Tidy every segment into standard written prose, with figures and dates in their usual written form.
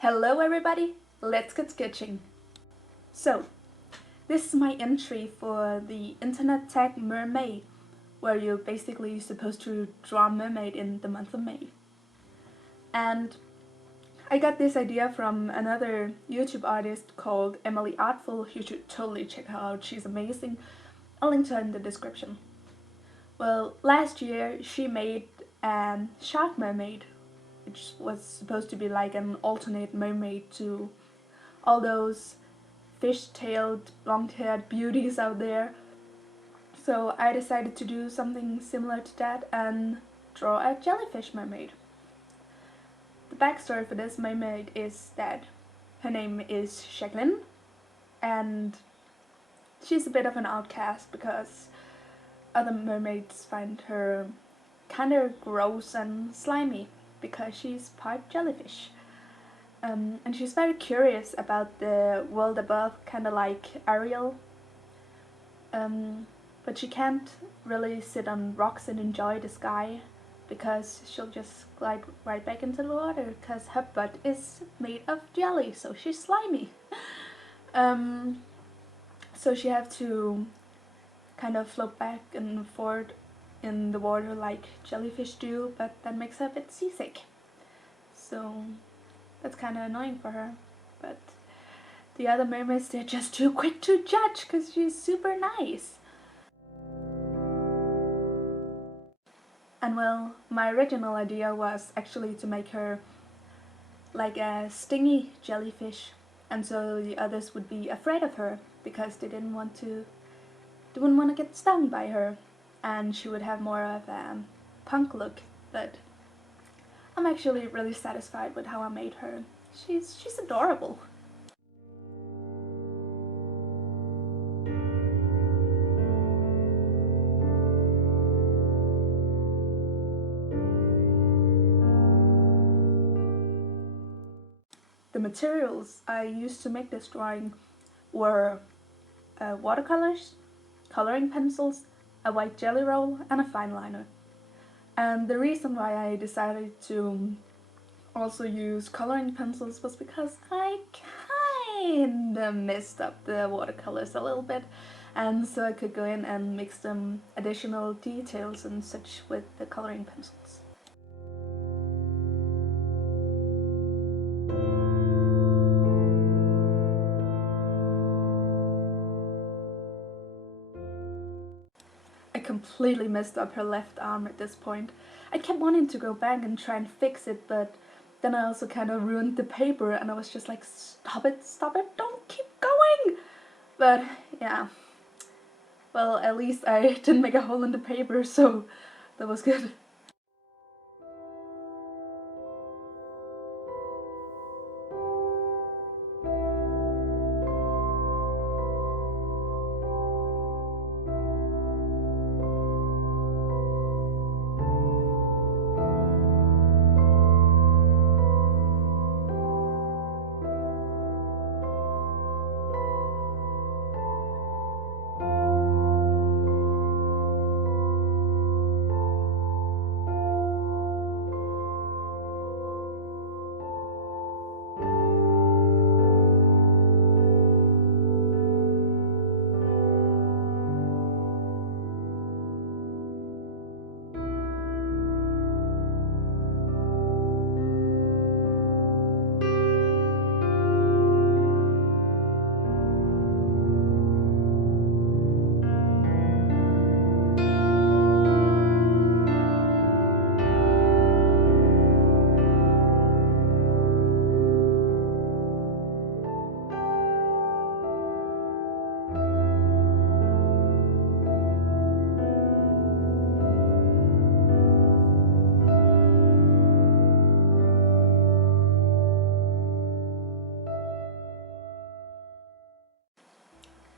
Hello everybody, let's get sketching. So, this is my entry for the internet tag Mermay, where you're basically supposed to draw a mermaid in the month of May. And I got this idea from another YouTube artist called Artful. You should totally check her out, she's amazing. I'll link to her in the description. Well, last year she made a shark mermaid, which was supposed to be like an alternate mermaid to all those fish-tailed, long-haired beauties out there. So I decided to do something similar to that and draw a jellyfish mermaid. The backstory for this mermaid is that her name is Jacqueline, and she's a bit of an outcast because other mermaids find her kinda gross and slimy because she's part jellyfish. And she's very curious about the world above, kinda like Ariel. But she can't really sit on rocks and enjoy the sky because she'll just glide right back into the water because her butt is made of jelly, so she's slimy. So she have to kind of float back and forth in the water like jellyfish do, but that makes her a bit seasick. So that's kind of annoying for her. But the other mermaids, they're just too quick to judge because she's super nice. And well, my original idea was actually to make her like a stingy jellyfish, and so the others would be afraid of her because they wouldn't want to get stung by her, and she would have more of a punk look. But I'm actually really satisfied with how I made her. She's adorable. The materials I used to make this drawing were watercolors, coloring pencils, a white jelly roll, and a fine liner. And the reason why I decided to also use coloring pencils was because I kinda messed up the watercolors a little bit, and so I could go in and mix some additional details and such with the coloring pencils. I completely messed up her left arm at this point. I kept wanting to go back and try and fix it, but then I also kind of ruined the paper and I was just like, stop it, don't keep going! But yeah, well, at least I didn't make a hole in the paper, so that was good.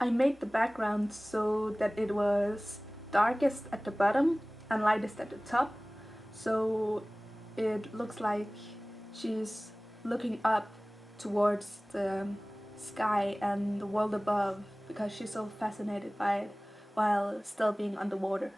I made the background so that it was darkest at the bottom and lightest at the top, so it looks like she's looking up towards the sky and the world above because she's so fascinated by it while still being underwater.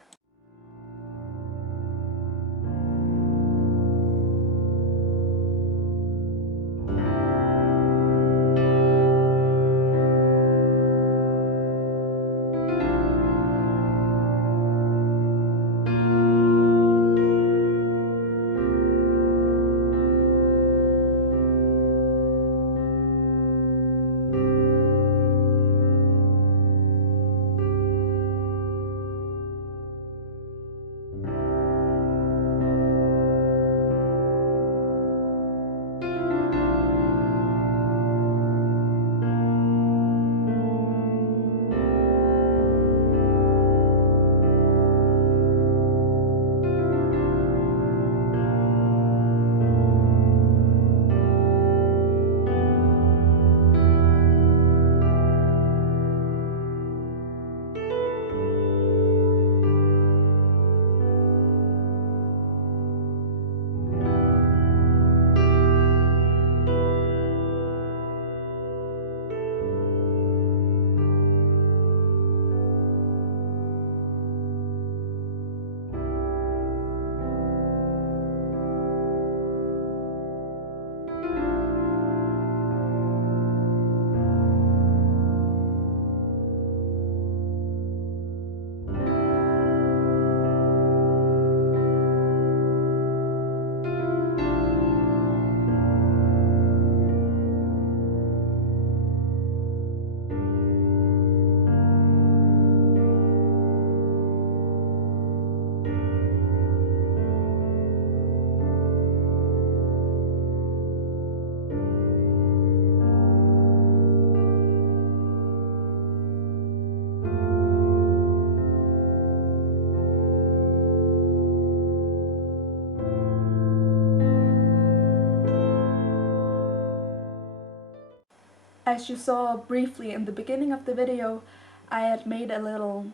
As you saw briefly in the beginning of the video, I had made a little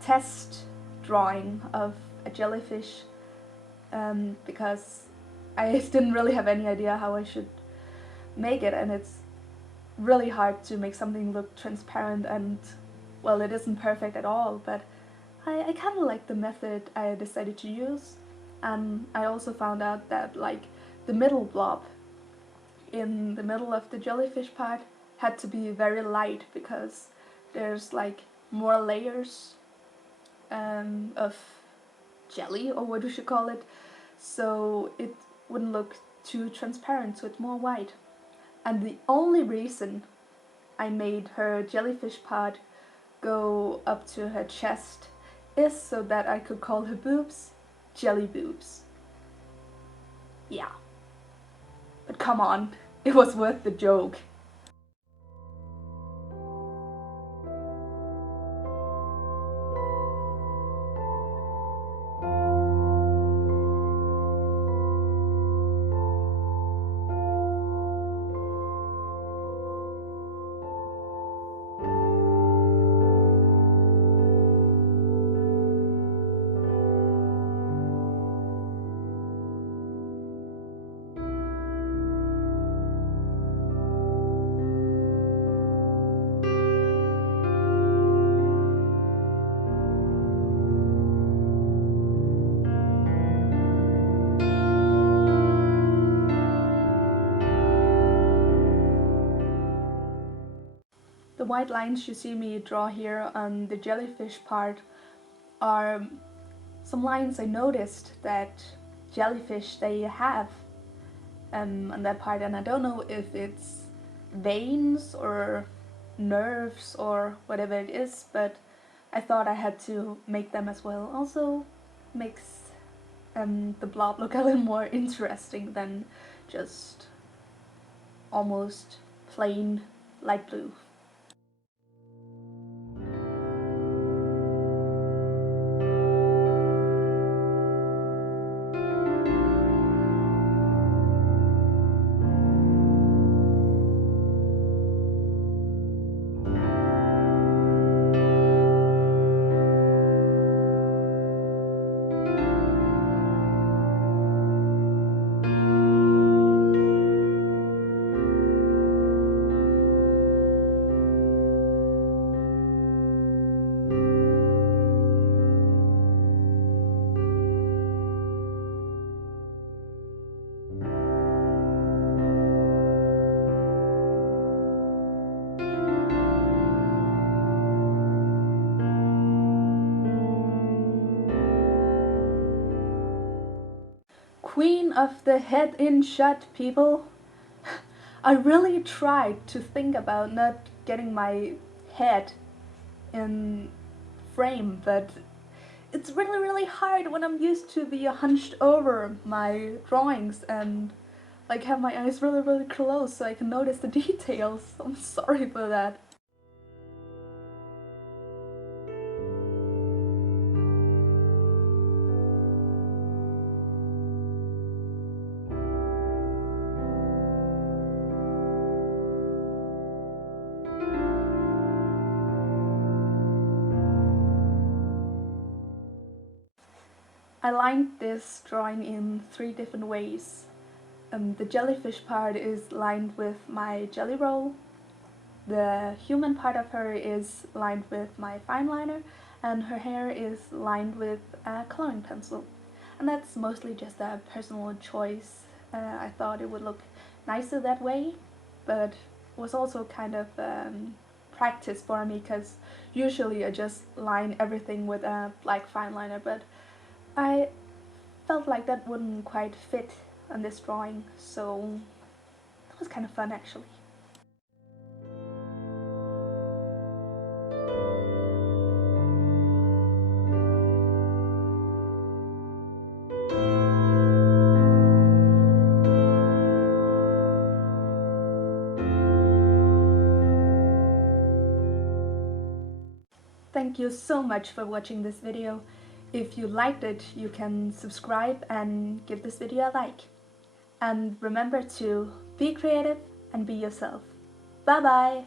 test drawing of a jellyfish because I didn't really have any idea how I should make it, and it's really hard to make something look transparent, and well, it isn't perfect at all, but I kind of like the method I decided to use. And I also found out that like the middle blob in the middle of the jellyfish part had to be very light because there's like more layers of jelly, or what you should call it, so it wouldn't look too transparent, so it's more white. And the only reason I made her jellyfish part go up to her chest is so that I could call her boobs jelly boobs. Yeah. But come on, it was worth the joke. The white lines you see me draw here on the jellyfish part are some lines I noticed that jellyfish they have on that part, and I don't know if it's veins or nerves or whatever it is, but I thought I had to make them as well. Also makes the blob look a little more interesting than just almost plain light blue. Queen of the head in shot, people. I really tried to think about not getting my head in frame, but it's really hard when I'm used to be hunched over my drawings and like have my eyes really close so I can notice the details. I'm sorry for that. I lined this drawing in 3 different ways. The jellyfish part is lined with my jelly roll, the human part of her is lined with my fine liner, and her hair is lined with a coloring pencil. And that's mostly just a personal choice. I thought it would look nicer that way, but was also kind of practice for me, because usually I just line everything with a black fine liner, but I felt like that wouldn't quite fit on this drawing, so that was kind of fun actually. Thank you so much for watching this video. If you liked it, you can subscribe and give this video a like. And remember to be creative and be yourself. Bye bye!